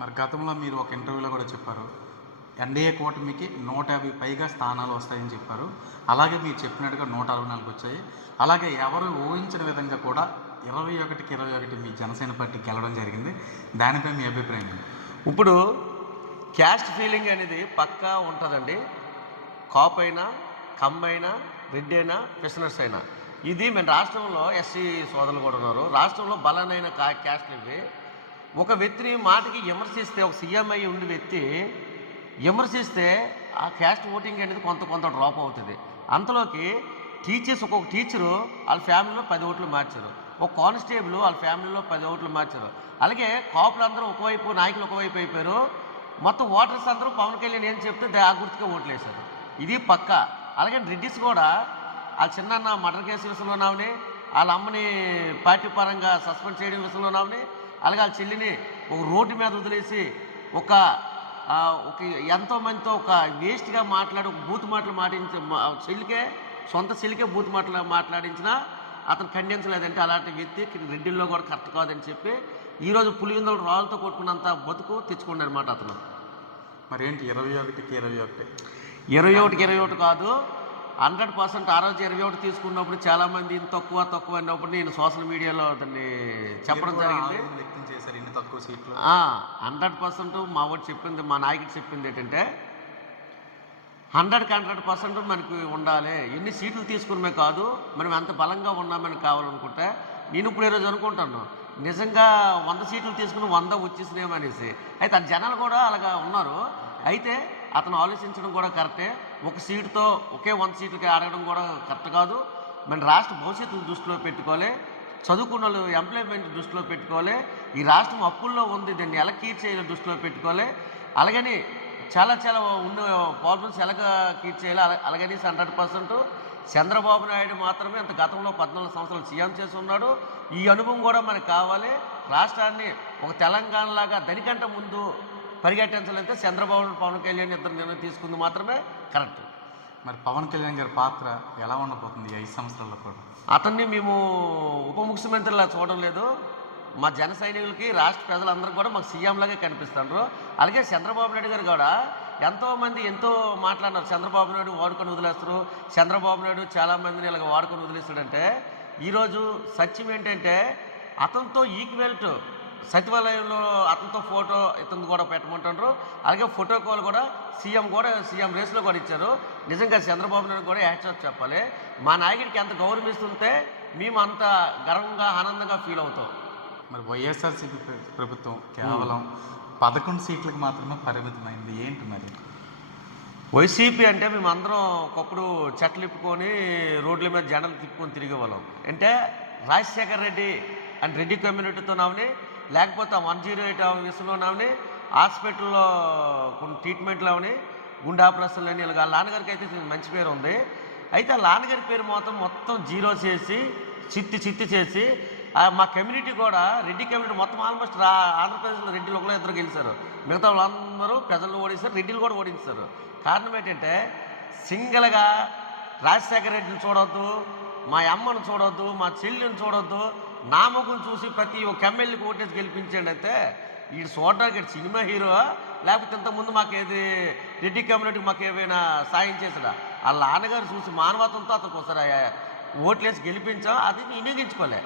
మరి గతంలో మీరు ఒక ఇంటర్వ్యూలో కూడా చెప్పారు, ఎన్డీఏ కూటమికి 150 పైగా స్థానాలు వస్తాయని చెప్పారు. అలాగే మీరు చెప్పినట్టుగా 164 వచ్చాయి. అలాగే ఎవరు ఊహించిన విధంగా కూడా 21కి 21 మీ జనసేన పార్టీ గెలవడం జరిగింది. దానిపై మీ అభిప్రాయం ఏంటి? ఇప్పుడు క్యాస్ట్ ఫీలింగ్ అనేది పక్కా ఉంటుందండి. కాపు అయినా, కమ్మైనా, రెడ్డి అయినా, బిజినెస్ అయినా. ఇది మన రాష్ట్రంలో ఎస్సీ సోదరులు కూడా ఉన్నారు. రాష్ట్రంలో బలమైన క్యాస్ట్లు ఇవి. ఒక వ్యక్తిని మాటకి విమర్శిస్తే, ఒక సీఎం అయ్యి ఉండి వ్యక్తి విమర్శిస్తే ఆ క్యాస్ట్ ఓటింగ్ అనేది కొంత డ్రాప్ అవుతుంది. అంతలోకి టీచర్స్, ఒక్కొక్క టీచరు వాళ్ళ ఫ్యామిలీలో 10 ఓట్లు మార్చారు. ఒక కానిస్టేబుల్ వాళ్ళ ఫ్యామిలీలో 10 ఓట్లు మార్చారు. అలాగే కాపులు అందరూ ఒకవైపు, నాయకులు ఒకవైపు అయిపోయారు. మొత్తం ఓటర్స్ అందరూ పవన్ కళ్యాణ్ ఏం చెప్తే ఆ గుర్తుగా ఓట్లు వేశారు. ఇది పక్క. అలాగే రెడ్డిస్ కూడా వాళ్ళ చిన్న మర్డర్ కేసు విషయంలోనామని, వాళ్ళ అమ్మని పార్టీ పరంగా సస్పెండ్ చేయడం విషయంలోనామని, అలాగే వాళ్ళ చెల్లిని ఒక రోడ్డు మీద వదిలేసి ఒక ఎంతోమందితో ఒక వేస్ట్గా మాట్లాడి, ఒక బూత్ మాటలు చెల్లికే, సొంత చెల్లికే బూత్ మాటలు మాట్లాడించినా అతను ఖండించలేదంటే అలాంటి వ్యక్తి రెడ్డిల్లో కూడా కరెక్ట్ కాదని చెప్పి ఈరోజు పులివిందలు రాళ్ళతో కొట్టుకున్నంత బతుకు తెచ్చుకున్నాడు అనమాట అతను. మరి ఏంటి 21కి 21? 21కి 21 కాదు, 100%. ఆ రోజు 21 తీసుకున్నప్పుడు చాలామంది ఇంత తక్కువ అన్నప్పుడు నేను సోషల్ మీడియాలో దాన్ని చెప్పడం జరిగింది. 100% మా వాడు చెప్పింది, మా నాయకుడు చెప్పింది ఏంటంటే 100% మనకు ఉండాలి. ఎన్ని సీట్లు తీసుకున్నమే కాదు, మనం ఎంత బలంగా ఉన్నామని కావాలనుకుంటే, నేను ఇప్పుడు ఈరోజు అనుకుంటాను నిజంగా 100 సీట్లు తీసుకుని 100 వచ్చేసినామనేసి. అయితే ఆ జనాలు కూడా అలాగా ఉన్నారు. అయితే అతను ఆలోచించడం కూడా కరెక్టే. ఒక సీటుతో ఒకే 100 సీట్లకి అడగడం కూడా కరెక్ట్ కాదు. మన రాష్ట్ర భవిష్యత్తు దృష్టిలో పెట్టుకోవాలి, చదువుకున్న వాళ్ళు ఎంప్లాయ్మెంట్ దృష్టిలో పెట్టుకోవాలి, ఈ రాష్ట్రం అప్పుల్లో ఉంది, దీన్ని ఎలా తీర్చేయాలో దృష్టిలో పెట్టుకోవాలి. అలాగని చాలా ఉన్న ప్రాబ్లమ్స్ ఎలాగ తీర్చేయాలి. అలాగని 100% చంద్రబాబు నాయుడు మాత్రమే అంత గతంలో 14 సంవత్సరాలు సీఎం చేసి ఉన్నాడు. ఈ అనుభవం కూడా మనకు కావాలి. రాష్ట్రాన్ని ఒక తెలంగాణలాగా దానికంటే ముందు పరిగెట్టించాలంటే చంద్రబాబు, పవన్ కళ్యాణ్ ఇద్దరు నిర్ణయం తీసుకుంది మాత్రమే కరెక్ట్. మరి పవన్ కళ్యాణ్ గారి పాత్ర ఎలా ఉండబోతుంది 5 సంవత్సరాల్లో కూడా? అతన్ని మేము ఉప ముఖ్యమంత్రిలా చూడడం లేదు. మా జన సైనికులకి, రాష్ట్ర ప్రజలందరూ కూడా మాకు సీఎంలాగే కనిపిస్తున్నారు. అలాగే చంద్రబాబు నాయుడు గారు కూడా ఎంతోమంది ఎంతో మాట్లాడినారు. చంద్రబాబు నాయుడు వాడుకొని వదిలేస్తారు, చంద్రబాబు నాయుడు చాలామందిని ఇలాగ వాడుకొని వదిలేస్తాడంటే, ఈరోజు సత్యం ఏంటంటే అతనితో ఈక్వెల్ట్ సచివాలయంలో అతనితో ఫోటో ఇతను కూడా పెట్టమంటారు. అలాగే ఫోటో కాల్ కూడా సీఎం రేస్లో కూడా ఇచ్చారు. నిజంగా చంద్రబాబు నాయుడు కూడా హ్యాట్సాఫ్ చెప్పాలి. మా నాయకుడికి ఎంత గౌరవిస్తుంటే మేము అంత గర్వంగా, ఆనందంగా ఫీల్ అవుతాం. మరి వైఎస్ఆర్సీపీ ప్రభుత్వం కేవలం 11 సీట్లకు మాత్రమే పరిమితమైంది. ఏంటి మరి వైసీపీ అంటే మేము అందరం ఒకప్పుడు చెట్లు ఇప్పుకొని రోడ్ల మీద జెండలు తిప్పుకొని తిరిగేవాళ్ళం. అంటే రాజశేఖర్ రెడ్డి అండ్ రెడ్డి కమ్యూనిటీతో నామని, లేకపోతే 108 విషయంలో నామని, హాస్పిటల్లో కొన్ని ట్రీట్మెంట్లు అవని, గుండె ఆపరేషన్లు అని, ఇలాగ వాళ్ళ నాన్నగారికి అయితే మంచి పేరు ఉంది. అయితే ఆ నాన్నగారి పేరు మొత్తం జీరో చేసి చిత్తి చేసి మా కమ్యూనిటీ కూడా, రెడ్డి కమ్యూనిటీ మొత్తం ఆల్మోస్ట్ ఆంధ్రప్రదేశ్లో రెడ్డిలు ఒకళ్ళు ఇద్దరు గెలిచారు. మిగతా వాళ్ళందరూ ప్రజలు ఓడిస్తారు, రెడ్డిలు కూడా ఓడించారు. కారణం ఏంటంటే సింగిల్గా రాజశేఖర రెడ్డిని చూడొద్దు, మా అమ్మను చూడొద్దు, మా చెల్లిని చూడొద్దు, నా ముఖం చూసి ప్రతి ఒక్క ఎమ్మెల్యేకి ఓటేసి గెలిపించండి. అయితే వీడు చూడడానికి సినిమా హీరో, లేకపోతే ఇంతకుముందు మాకేది రెడ్డి కమ్యూనిటీకి మాకు ఏమైనా సాయం చేసాడా? వాళ్ళ నాన్నగారు చూసి మానవత్వంతో అతనికి ఒకసారి ఓట్లేసి గెలిపించాం. అది వినియోగించుకోలే.